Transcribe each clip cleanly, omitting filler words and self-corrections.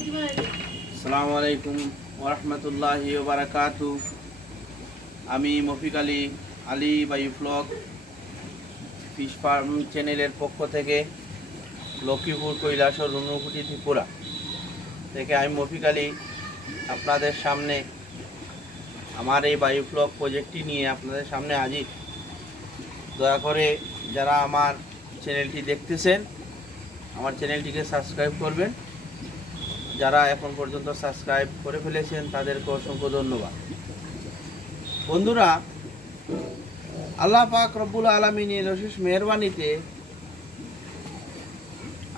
আসসালামু আলাইকুম ওয়া রাহমাতুল্লাহি ওয়া বারাকাতুহু। আমি Mofiq Ali, Ali bhai blog fish farm চ্যানেলের পক্ষ থেকে লক্ষ্মীপুর, কৈলাসহর, রুনুকুটি, ত্রিপুরা থেকে আমি মফিক আলী আপনাদের সামনে আমার এই বায়ু ব্লগ প্রজেক্টটি নিয়ে আপনাদের সামনে হাজির। দয়া করে যারা আমার চ্যানেলটি দেখতেছেন আমার চ্যানেলটিকে সাবস্ক্রাইব করবেন। যারা এখন পর্যন্ত সাবস্ক্রাইব করে ফেলেছেন তাদেরকে অসংখ্য ধন্যবাদ। বন্ধুরা, আল্লাহ পাক রব্বুল আলামিনের অশেষ মেহেরবানিতে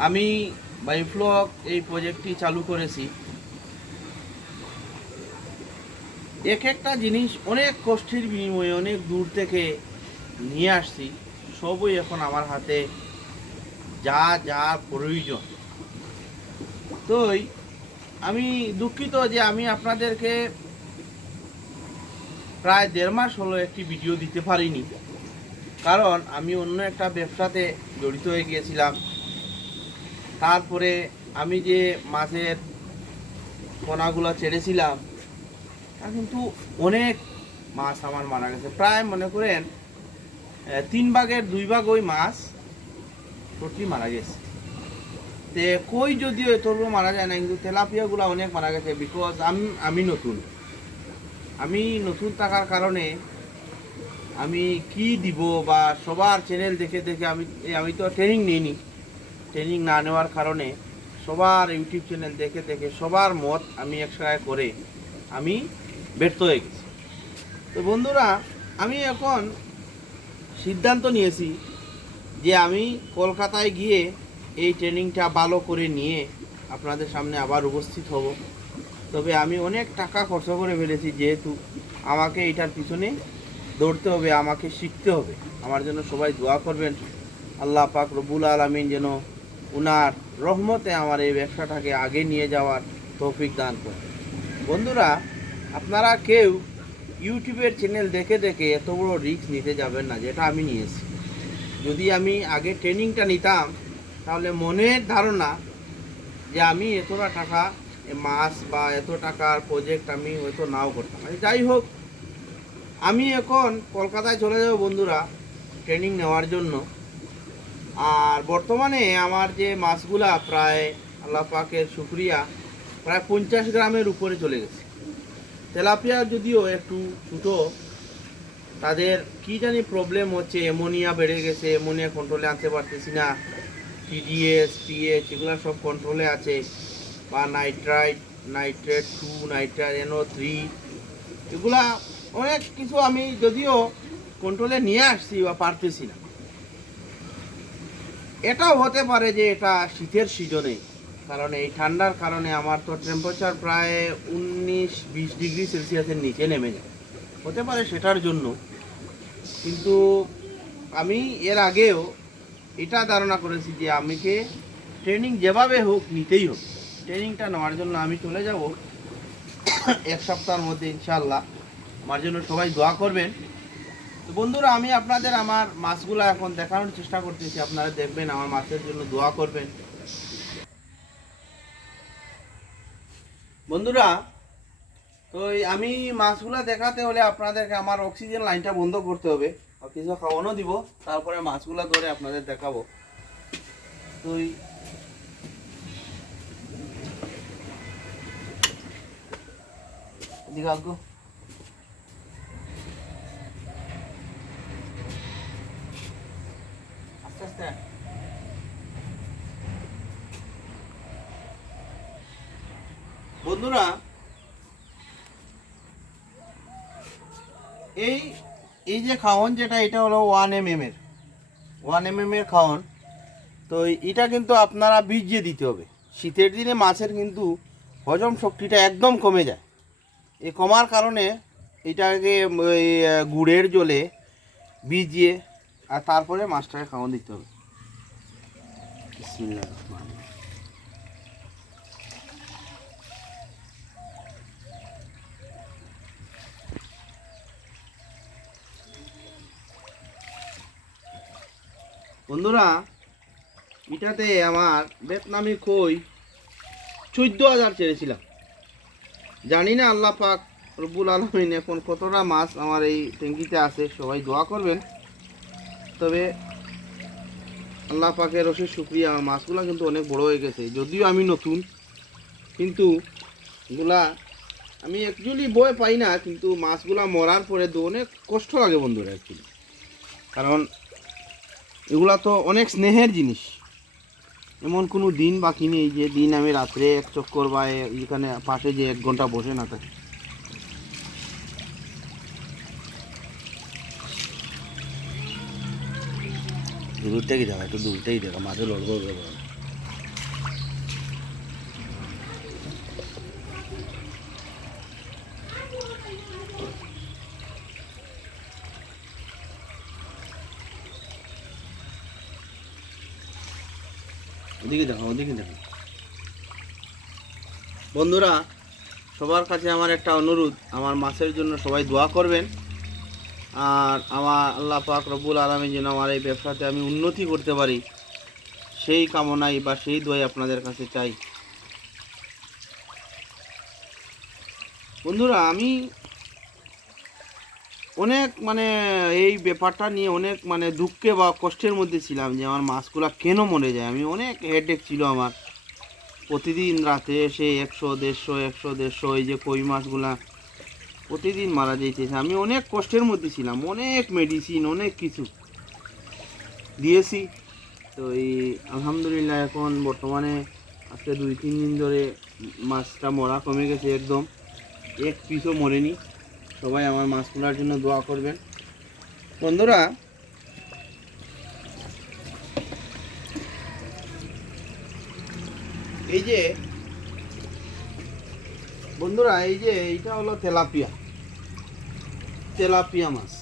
আমি বায়োফ্লক এই প্রজেক্টটি চালু করেছি। এক একটা জিনিস অনেক কষ্টের বিনিময়ে অনেক দূর থেকে নিয়ে আসছি, সবই এখন আমার হাতে, যা যা প্রয়োজন। তোই আমি দুঃখিত যে আমি আপনাদেরকে প্রায় 1.5 মাস হলো একটি ভিডিও দিতে পারিনি, কারণ আমি অন্য একটা ব্যবসাতে জড়িত হয়ে গিয়েছিলাম। তারপরে আমি যে মাছের পোনাগুলো ছেড়েছিলাম তা কিন্তু অনেক মাছ আমার মারা গেছে। প্রায় মনে করেন 3 ভাগের 2 ভাগ ওই মাছ টোটালি মারা গেছে। তে কই যদিও এতগুলো মারা যায় না, কিন্তু তেলাপিয়াগুলো অনেক মারা গেছে। বিকজ আমি নতুন থাকার কারণে আমি কি দিব বা সবার চ্যানেল দেখে দেখে আমি তো ট্রেনিং নিইনি। ট্রেনিং না নেওয়ার কারণে সবার ইউটিউব চ্যানেল দেখে দেখে সবার মত আমি একসাথে করে আমি ব্যর্থ হয়ে গেছি। তো বন্ধুরা, আমি এখন সিদ্ধান্ত নিয়েছি যে আমি কলকাতায় গিয়ে এই ট্রেনিংটা ভালো করে নিয়ে আপনাদের সামনে আবার উপস্থিত হব। তবে আমি অনেক টাকা খরচ করে ফেলেছি, যেহেতু আমাকে এটার পিছনে দৌড়তে হবে, আমাকে শিখতে হবে। আমার জন্য সবাই দোয়া করবেন, আল্লাহ পাক রব্বুল আলামিন যেন উনার রহমতে আমার এই ব্যবসাটাকে আগে নিয়ে যাওয়ার তৌফিক দান করেন। বন্ধুরা, আপনারা কেউ ইউটিউবের চ্যানেল দেখে দেখে এত বড় রিস্ক নিতে যাবেন না, যেটা আমি নিয়েছি। যদি আমি আগে ট্রেনিংটা নিতাম তাহলে মনের ধারণা যে আমি এতটা টাকা মাছ বা এত টাকার প্রজেক্ট আমি হয়তো নাও করতাম। যাই হোক, আমি এখন কলকাতায় চলে যাব বন্ধুরা ট্রেনিং নেওয়ার জন্য। আর বর্তমানে আমার যে মাছগুলা প্রায় আল্লাহ পাকের শুকরিয়া প্রায় 50 গ্রামের উপরে চলে গেছে। তেলাপিয়া যদিও একটু ছোটো, তাদের কি জানি প্রবলেম হচ্ছে, অ্যামোনিয়া বেড়ে গেছে, অ্যামোনিয়া কন্ট্রোলে আনতে পারতেছি না। টিডিএস, পিএইচ এগুলো সব কন্ট্রোলে আছে, বা নাইট্রেট 2, নাইট্রেট NO3 এগুলা অনেক কিছু আমি যদিও কন্ট্রোলে নিয়ে আসছি বা পারতেছি না। এটাও হতে পারে যে এটা শীতের সিজনে, কারণ এই ঠান্ডার কারণে আমার তো টেম্পারেচার প্রায় 19-20 ডিগ্রি সেলসিয়াসের নিচে নেমে যায়, হতে পারে সেটার জন্য। কিন্তু আমি এর আগেও এটা ধারণা করেছি যে আমাকে ট্রেনিং যেভাবে হোক নিতেই হবে। ট্রেনিংটা নেওয়ার জন্য আমি চলে যাব 1 সপ্তাহের মধ্যে ইনশাআল্লাহ। আমার জন্য সবাই দোয়া করবেন। তো বন্ধুরা, আমি আপনাদের আমার মাছগুলো এখন দেখানোর চেষ্টা করতেছি, আপনারা দেখবেন, আমার মাছের জন্য দোয়া করবেন। বন্ধুরা, তো আমি মাছগুলো দেখাতে হলে আপনাদেরকে আমার অক্সিজেন লাইনটা বন্ধ করতে হবে, আর কিছু খাওয়ানো দিব, তারপরে মাছগুলো ধরে আপনাদের দেখাবো। তো দিঘাগো আস্তে আস্তে। বন্ধুরা, এই যে খাওয়ান যেটা, এটা হলো 1 mm এর খাওয়ান। তো এটা কিন্তু আপনারা ভিজিয়ে দিতে হবে। শীতের দিনে মাছের কিন্তু হজম শক্তিটা একদম কমে যায়। এই কমার কারণে এটাকে গুড়ের জলে ভিজিয়ে আর তারপরে মাছটাকে খাওয়ান দিতে হবে। বিসমিল্লাহির রহমানির রহিম। বন্ধুরা, এটাতে আমার ভিয়েতনামি কই 14,000 ছেড়েছিলাম। জানি না আল্লাহ পাক রব্বুল আলামিন এখন কতটা মাছ আমার এই ট্যাঙ্কিতে আছে, সবাই দোয়া করবেন। তবে আল্লাহ পাকের অশেষ শুকরিয়া, আমার মাছগুলো কিন্তু অনেক বড় হয়ে গেছে। যদিও আমি নতুন, কিন্তু এগুলা আমি অ্যাকচুয়ালি ভয় পাই না, কিন্তু মাছগুলা মরার পরে তো অনেক কষ্ট লাগে বন্ধুরা অ্যাকচুয়ালি। কারণ এগুলা তো অনেক স্নেহের জিনিস। এমন কোনো দিন বাকি নেই যে দিন আমি রাত্রে এক চক্কর বা এখানে পাশে যে 1 ঘন্টা বসে না থাকি। দূর থেকে দেখা, একটু দূর থেকেই দেখা, মাঝে লড়বো। ওদিকে দেখো, ওদিকে দেখো। বন্ধুরা, সবার কাছে আমার একটা অনুরোধ, আমার মাছের জন্য সবাই দোয়া করবেন। আর আমার আল্লাহ পাক রব্বুল আলামিন যেন আমার এই ব্যবসাতে আমি উন্নতি করতে পারি, সেই কামনাই বা সেই দোয়াই আপনাদের কাছে চাই। বন্ধুরা, আমি অনেক এই ব্যাপারটা নিয়ে অনেক দুঃখে বা কষ্টের মধ্যে ছিলাম যে আমার মাছগুলো কেন মরে যায়। আমি অনেক হেডেক ছিল আমার। প্রতিদিন রাতে এসে 100, 150 এই যে কই মাছগুলা প্রতিদিন মারা যাইতেছে। আমি অনেক কষ্টের মধ্যে ছিলাম, অনেক মেডিসিন অনেক কিছু দিয়েছি। তো এই আলহামদুলিল্লাহ এখন বর্তমানে আজকে 2-3 দিন ধরে মাছটা মরা কমে গেছে, একদম এক পিসও মরেনি। সবাই আমার মাছগুলোর জন্য দোয়া করবেন। বন্ধুরা, এই যে এইটা হলো তেলাপিয়া মাছ,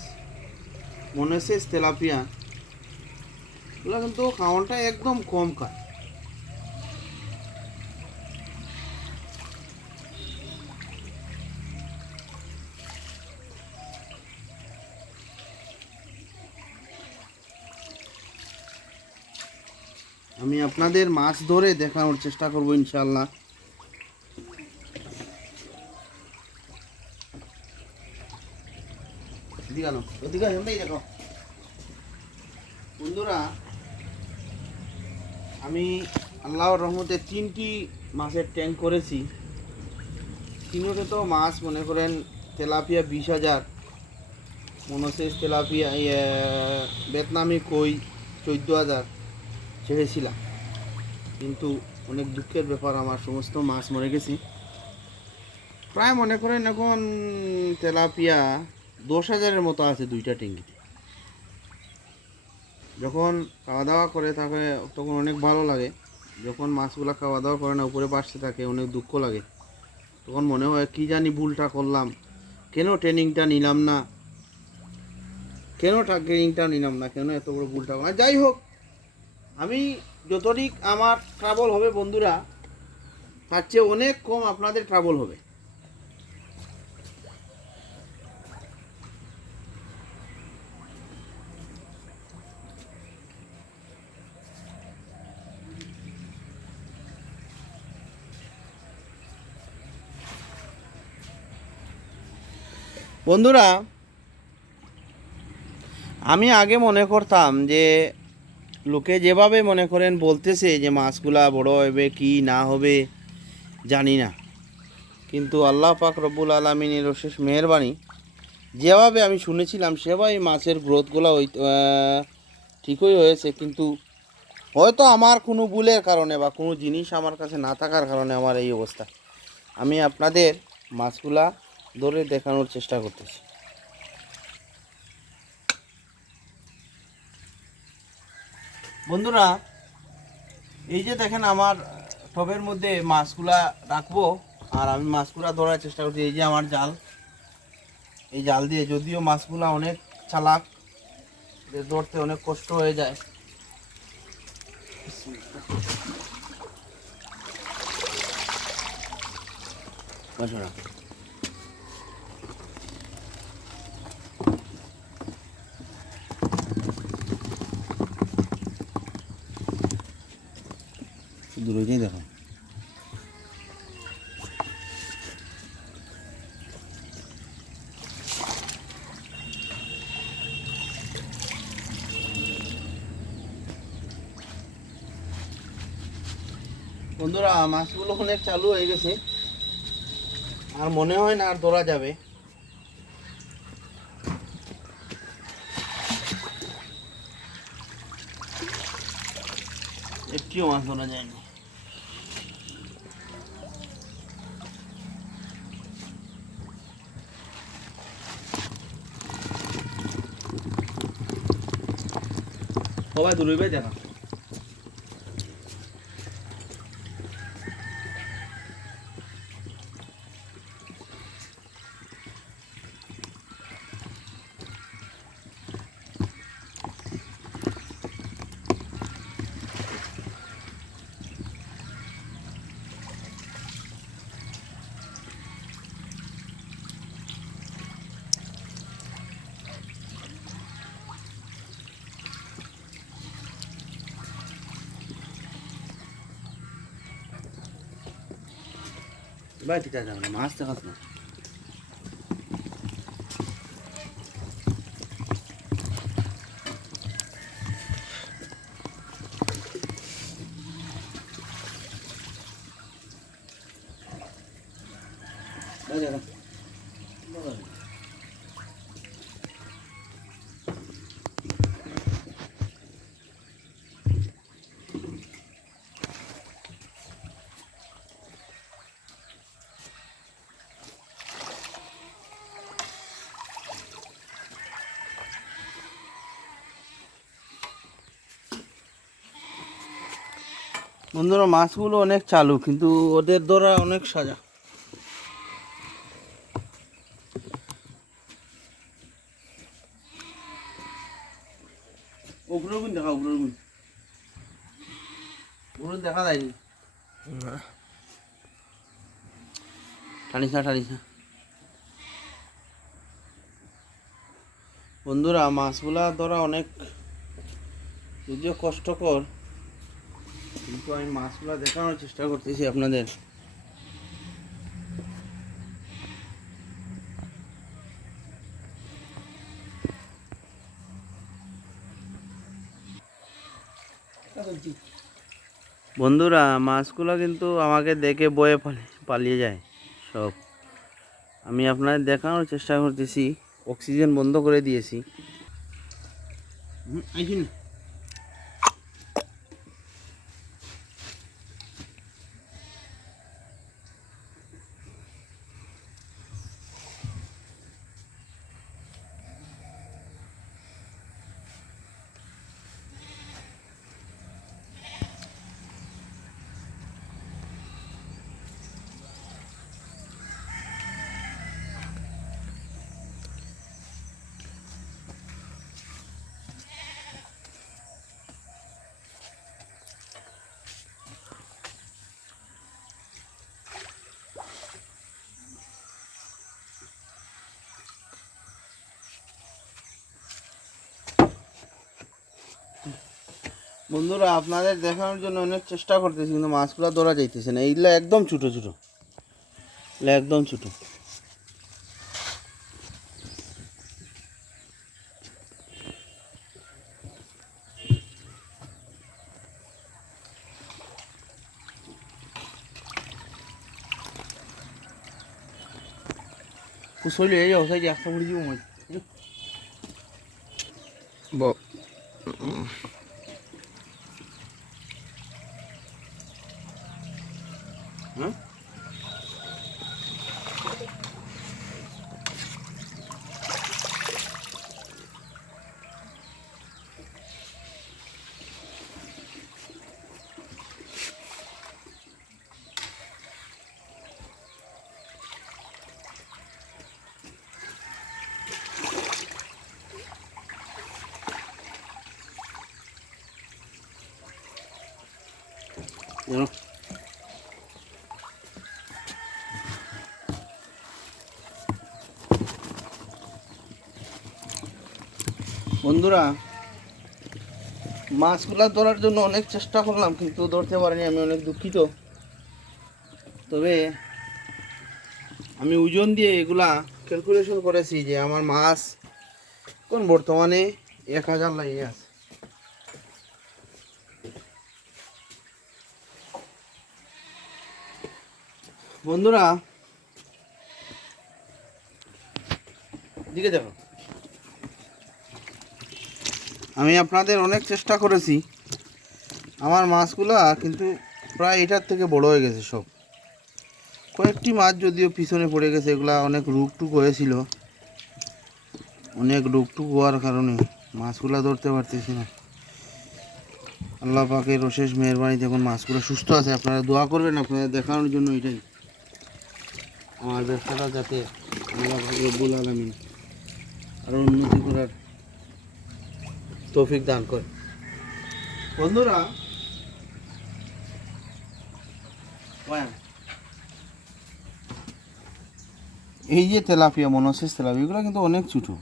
মনেসেস তেলাপিয়া। এগুলো কিন্তু খাওয়ানটা একদম কম খায়। আমি আপনাদের মাছ ধরে দেখানোর চেষ্টা করব ইনশাআল্লাহ। দেখো বন্ধুরা, আমি আল্লাহর রহমতে 3টি মাছের ট্যাঙ্ক করেছি। 3তে তো মাছ মনে করেন তেলাপিয়া 20,000, মনোসেস তেলাপিয়া ভিয়েতনামি কই 14,000 ছেড়েছিলাম। কিন্তু অনেক দুঃখের ব্যাপার, আমার সমস্ত মাছ মরে গেছে। প্রায় মনে করেন এখন তেলাপিয়া 10,000-এর মতো আছে 2টা ট্যাঙ্কিতে। যখন খাওয়া দাওয়া করে থাকে তখন অনেক ভালো লাগে, যখন মাছগুলো খাওয়া দাওয়া করে না উপরে বাসতে থাকে অনেক দুঃখ লাগে। তখন মনে হয় কি জানি ভুলটা করলাম, কেন ট্রেনিংটা নিলাম না, কেন এত বড় ভুলটা করলাম। যাই হোক, আমি যতদিক আমার ট্রাবল হবে বন্ধুরা, তার চেয়ে অনেক কম আপনাদের ট্রাবল হবে। বন্ধুরা, আমি আগে মনে করতাম যে লোকে যেভাবে মনে করেন বলতেছে যে মাছগুলা বড় হবে কি না হবে জানি না, কিন্তু আল্লাহ পাক রব্বুল আলামিনের অশেষ মেহেরবানি, যেভাবে আমি শুনেছিলাম সেভাবে মাছের গ্রোথগুলো ঠিকই হয়েছে। কিন্তু হয়তো আমার কোনো ভুলের কারণে বা কোনো জিনিস আমার কাছে না থাকার কারণে আমার এই অবস্থা। আমি আপনাদের মাছগুলা ধরে দেখানোর চেষ্টা করতেছি। বন্ধুরা, এই যে দেখেন আমার টবের মধ্যে মাছগুলা রাখবো, আর আমি মাছগুলা ধরার চেষ্টা করছি। এই যে আমার জাল, এই জাল দিয়ে, যদিও মাছগুলা অনেক চালাক, ধরতে অনেক কষ্ট হয়ে যায়। দূরে দেখো, বন্ধুরা মাছগুলো অনেক চালু হয়ে গেছে, আর মনে হয় না আর ধরা যাবে। একটিও মাছ ধরা যায়নি। সবাই দূরে দেখা। ভাই ঠিক আছে, মাছ দেখাস না। বন্ধুরা মাছগুলো অনেক চালু, কিন্তু ওদের ধরা অনেক সাজা। উপরের দেখা, উপরের দেখা যায়নি। টানিস না, টানিস না। বন্ধুরা মাছগুলা ধরা অনেক যদিও কষ্টকর, কিন্তু আমি মাছগুলা দেখানোর চেষ্টা করতেছি আপনাদের। বন্ধুরা মাছগুলো কিন্তু আমাকে দেখে বয়ে পালিয়ে যায় সব। আমি আপনাদের দেখানোর চেষ্টা করতেছি, অক্সিজেন বন্ধ করে দিয়েছি। বন্ধুরা আপনাদের দেখানোর জন্য অনেক চেষ্টা করতেছি, কিন্তু মাছগুলো ধরা যাইতেছে না। এইগুলো একদম ছোটো ছোটো, একদম ছোটো। কুশলি এই অবস্থায় একটা পড়ে যাব মাছ। হ্যাঁ জানো বন্ধুরা মাছগুলা ধরার জন্য অনেক চেষ্টা করলাম, কিন্তু ধরতে পারিনি। আমি অনেক দুঃখিত। তবে আমি ওজন দিয়ে এগুলা ক্যালকুলেশন করেছি যে আমার মাছ কোন বর্তমানে 1000 লাগিয়ে আছে। বন্ধুরা দিকে দেখো, আমি আপনাদের অনেক চেষ্টা করেছি, আমার মাছগুলা কিন্তু প্রায় এটার থেকে বড় হয়ে গেছে সব। কয়েকটি মাছ যদিও পিছনে পড়ে গেছে, এগুলা অনেক রুগটুক হয়েছিল, অনেক রুগটুক হওয়ার কারণে মাছগুলা ধরতে পারতেছি না। আল্লাহ পাকের অশেষ মেহরবানিতে এখন মাছগুলো সুস্থ আছে। আপনারা দোয়া করবেন আপনাদের দেখানোর জন্য, এটাই আমার ব্যবসাটা যাতে আল্লাহ পাক রব্বুল আলামিন আরও উন্নতি করার তৌফিক দান করে। বন্ধুরা এই যে তেলাপিয়া, মনোসেস তেলাপিয়া, এগুলো কিন্তু অনেক ছোটো,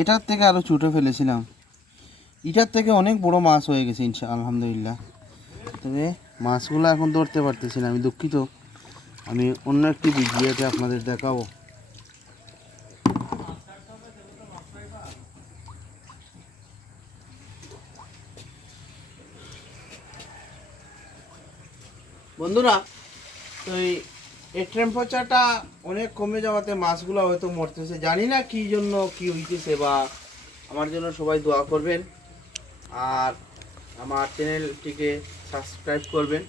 এটার থেকে আরও ছোটো ফেলেছিলাম, এটার থেকে অনেক বড় মাছ হয়ে গেছে আলহামদুলিল্লাহ। তবে মাছগুলো এখন ধরতে পারতেছি না, আমি দুঃখিত। আমি অন্য একটি ভিডিওতে আপনাদের দেখাবো। বন্ধুরা তো এই টেম্পারেচারটা অনেক কমে যাওয়াতে মাছগুলো হয়তো মরতেছে, জানি না কী জন্য কী হইতেছে, বা আমার জন্য সবাই দোয়া করবেন আর আমার চ্যানেলটিকে সাবস্ক্রাইব করবেন।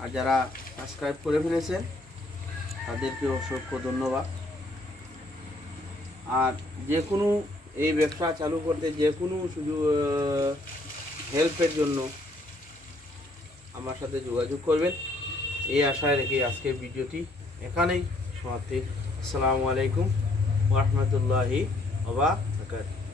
আর যারা সাবস্ক্রাইব করে ফেলেছেন তাদেরকে অসংখ্য ধন্যবাদ। আর যে কোনো এই ব্যবসা চালু করতে যে কোনো শুধু হেল্পের জন্য আমার সাথে যোগাযোগ করবেন, এই আশায় রেখে আজকের ভিডিওটি এখানেই সমাপ্তি। আসসালামু আলাইকুম ওয়া রাহমাতুল্লাহি ওয়া বারাকাতুহু।